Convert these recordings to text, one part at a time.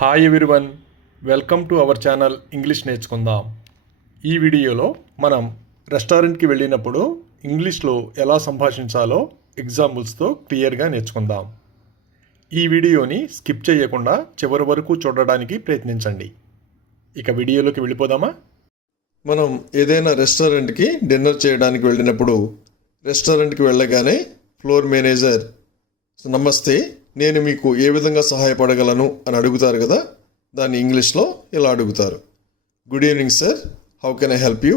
Hi everyone, welcome to our channel English నేర్చుకుందాం. ఈ వీడియోలో మనం రెస్టారెంట్కి వెళ్ళినప్పుడు ఇంగ్లీష్లో ఎలా సంభాషించాలో ఎగ్జాంపుల్స్తో క్లియర్గా నేర్చుకుందాం. ఈ వీడియోని స్కిప్ చేయకుండా చివరి వరకు చూడడానికి ప్రయత్నించండి. ఇక వీడియోలోకి వెళ్ళిపోదామా? మనం ఏదైనా రెస్టారెంట్కి డిన్నర్ చేయడానికి వెళ్ళినప్పుడు రెస్టారెంట్కి వెళ్ళగానే ఫ్లోర్ మేనేజర్ నమస్తే, నేను మీకు ఏ విధంగా సహాయపడగలను అని అడుగుతారు కదా, దాన్ని ఇంగ్లీష్లో ఇలా అడుగుతారు. Good evening sir, how can I help you?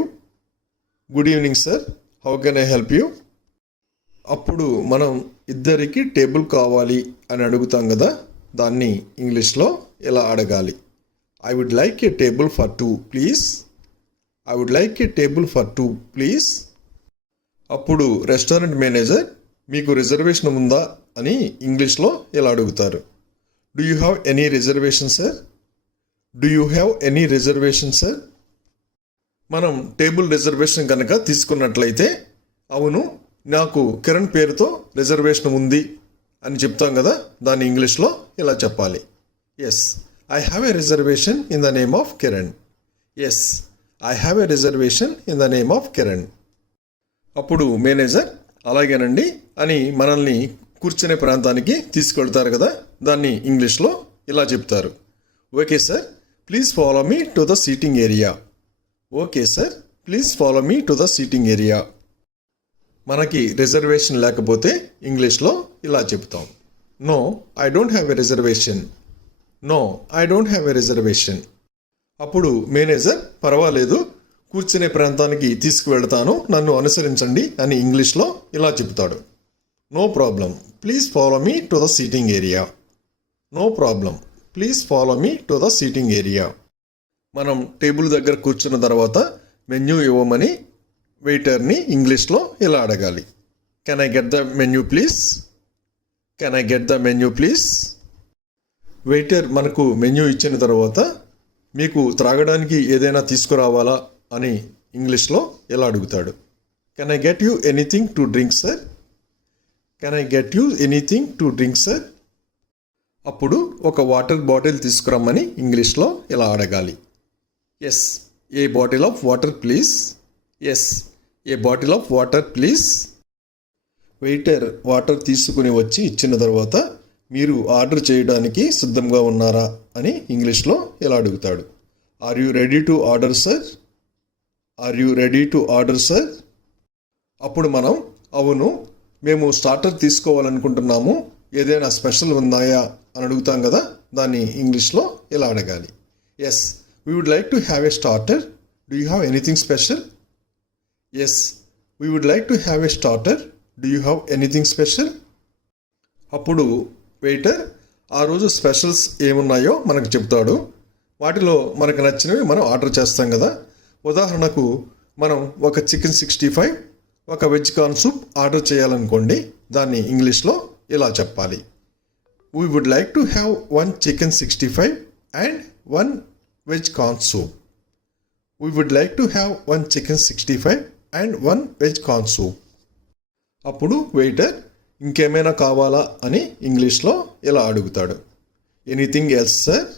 Good evening sir, how can I help you? అప్పుడు మనం ఇద్దరికి టేబుల్ కావాలి అని అడుగుతాం కదా, దాన్ని ఇంగ్లీష్లో ఇలా అడగాలి. I would like a table for two please. I would like a table for two please. అప్పుడు రెస్టారెంట్ మేనేజర్ మీకు రిజర్వేషన్ ఉందా అని ఇంగ్లీష్లో ఇలా అడుగుతారు. Do you have any reservation sir? Do you have any reservation sir? మనం table reservation కనుక తీసుకున్నట్లయితే, అవును, నాకు కిరణ్ పేరుతో రిజర్వేషన్ ఉంది అని చెప్తాం కదా, దాన్ని ఇంగ్లీష్లో ఇలా చెప్పాలి. Yes, I have a reservation in the name of Kiran. Yes, I have a reservation in the name of Kiran. అప్పుడు మేనేజర్ అలాగేనండి అని మనల్ని కూర్చునే ప్రాంతానికి తీసుకెళ్తారు కదా, దాన్ని ఇంగ్లీష్లో ఇలా చెప్తారు. Okay sir, please follow me to the seating area. Okay sir, please follow me to the seating area. మనకి రిజర్వేషన్ లేకపోతే ఇంగ్లీష్లో ఇలా చెప్తాం. No, I don't have a reservation. No, I don't have a reservation. అప్పుడు manager పర్వాలేదు, కూర్చునే ప్రాంతానికి తీసుకువెళ్తాను, నన్ను అనుసరించండి అని ఇంగ్లీష్లో ఇలా చెప్తాడు. No problem, please follow me to the seating area. No problem, please follow me to the seating area. మనం టేబుల్ దగ్గర కూర్చున్న తర్వాత మెన్యూ ఇవ్వమని వెయిటర్ని ఇంగ్లీష్లో ఇలా అడగాలి. Can I get the menu please? Can I get the menu please? Waiter మనకు మెన్యూ ఇచ్చిన తర్వాత మీకు త్రాగడానికి ఏదైనా తీసుకురావాలా అని ఇంగ్లీష్లో ఎలా అడుగుతాడు. Can I get you anything to drink sir? Can I get you anything to drink sir? అప్పుడు ఒక వాటర్ బాటిల్ తీసుకురమ్మని ఇంగ్లీష్లో ఇలా అడగాలి. Yes, a bottle of water please. Yes, a bottle of water please. Waiter water తీసుకుని వచ్చి ఇచ్చిన తర్వాత మీరు ఆర్డర్ చేయడానికి సిద్ధంగా ఉన్నారా అని ఇంగ్లీష్లో ఇలా అడుగుతాడు. Are you ready to order sir? Are you ready to order sir? అప్పుడు మనం అవును, మేము స్టార్టర్ తీసుకోవాలనుకుంటున్నాము, ఏదైనా స్పెషల్ ఉన్నాయా అని అడుగుతాం కదా, దాన్ని ఇంగ్లీష్లో ఇలా అడగాలి. Yes, we would like to have a starter. Do you have anything special? Yes, we would like to have a starter. Do you have anything special? అప్పుడు వెయిటర్ ఆ రోజు స్పెషల్స్ ఏమున్నాయో మనకు చెప్తాడు. వాటిలో మనకు నచ్చినవి మనం ఆర్డర్ చేస్తాం కదా. ఉదాహరణకు మనం ఒక చికెన్ 65, ఒక వెజ్ కార్న్ సూప్ ఆర్డర్ చేయాలనుకోండి, దాన్ని ఇంగ్లీష్లో ఇలా చెప్పాలి. We would like to have 1 chicken 65 and 1 veg corn soup. We would like to have 1 chicken 65 and 1 veg corn soup. అప్పుడు వెయిటర్ ఇంకేమైనా కావాలా అని ఇంగ్లీష్లో ఇలా అడుగుతాడు. Anything else sir?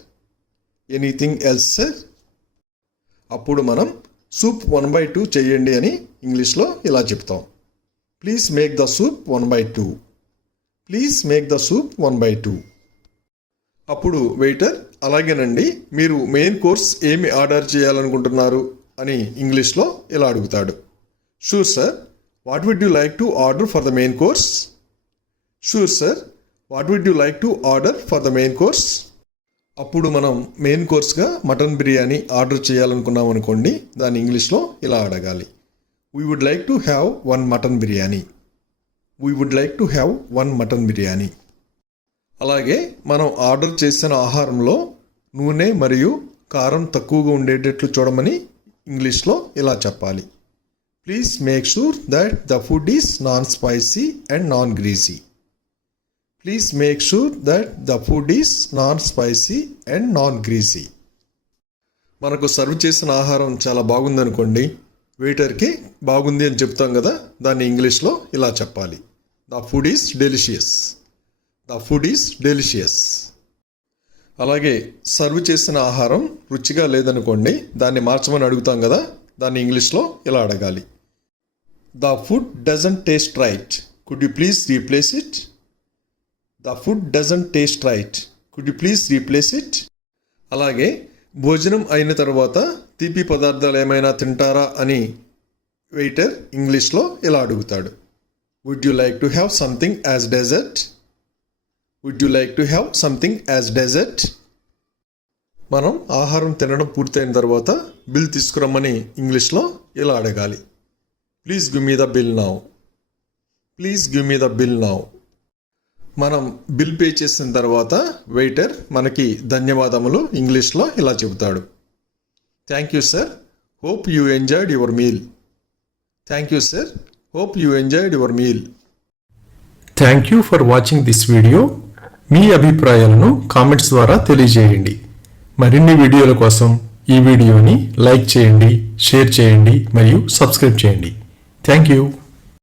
Anything else sir? అప్పుడు మనం సూప్ 1/2 చేయండి అని ఇంగ్లీష్లో ఇలా చెప్తాం. Please make the soup 1/2. Please make the soup 1/2. అప్పుడు వెయిటర్ అలాగేనండి, మీరు మెయిన్ కోర్స్ ఏమి ఆర్డర్ చేయాలనుకుంటున్నారు అని ఇంగ్లీష్లో ఇలా అడుగుతాడు. Sure sir, what would you like to order for the main course? Sure sir, what would you like to order for the main course? అప్పుడు మనం మెయిన్ కోర్స్గా మటన్ బిర్యానీ ఆర్డర్ చేయాలనుకున్నాం అనుకోండి, దాన్ని ఇంగ్లీష్లో ఇలా అడగాలి. We would like to have 1 mutton biryani. We would like to have 1 mutton biryani. అలాగే మనం ఆర్డర్ చేసిన ఆహారంలో నూనె మరియు కారం తక్కువగా ఉండేటట్లు చూడమని ఇంగ్లీష్లో ఇలా చెప్పాలి. Please make sure that the food is non spicy and non greasy. Please make sure that the food is non spicy and non greasy. మనకు సర్వ్ చేసిన ఆహారం చాలా బాగుందనుకోండి, వెయిటర్కి బాగుంది అని చెప్తాం కదా, దాన్ని ఇంగ్లీష్లో ఇలా చెప్పాలి. The food is delicious. The food is delicious. అలాగే సర్వ్ చేసిన ఆహారం రుచిగా లేదనుకోండి, దాన్ని మార్చమని అడుగుతాం కదా, దాన్ని ఇంగ్లీష్లో ఇలా అడగాలి. The food doesn't taste right, could you please replace it? The food doesn't taste right, could you please replace it? అలాగే భోజనం అయిన తర్వాత తీపి పదార్థాలు ఏమైనా తింటారా అని వెయిటర్ ఇంగ్లీష్లో ఇలా అడుగుతాడు. Would you like to have something as dessert? Would you like to have something as dessert? మనం ఆహారం తినడం పూర్తయిన తర్వాత బిల్ తీసుకురమ్మని ఇంగ్లీష్లో ఇలా అడగాలి. Please give me the bill now. Please give me the bill now. మనం బిల్ పే చేసిన తర్వాత వెయిటర్ మనకి ధన్యవాదములు ఇంగ్లీష్లో ఇలా చెబుతాడు. Thank you sir, hope you enjoyed your meal. Thank you sir, hope you enjoyed your meal. Thank you for watching this video. మీ అభిప్రాయాలను కామెంట్స్ ద్వారా తెలియజేయండి. మరిన్ని వీడియోల కోసం ఈ వీడియోని లైక్ చేయండి, షేర్ చేయండి మరియు సబ్స్క్రైబ్ చేయండి. Thank you.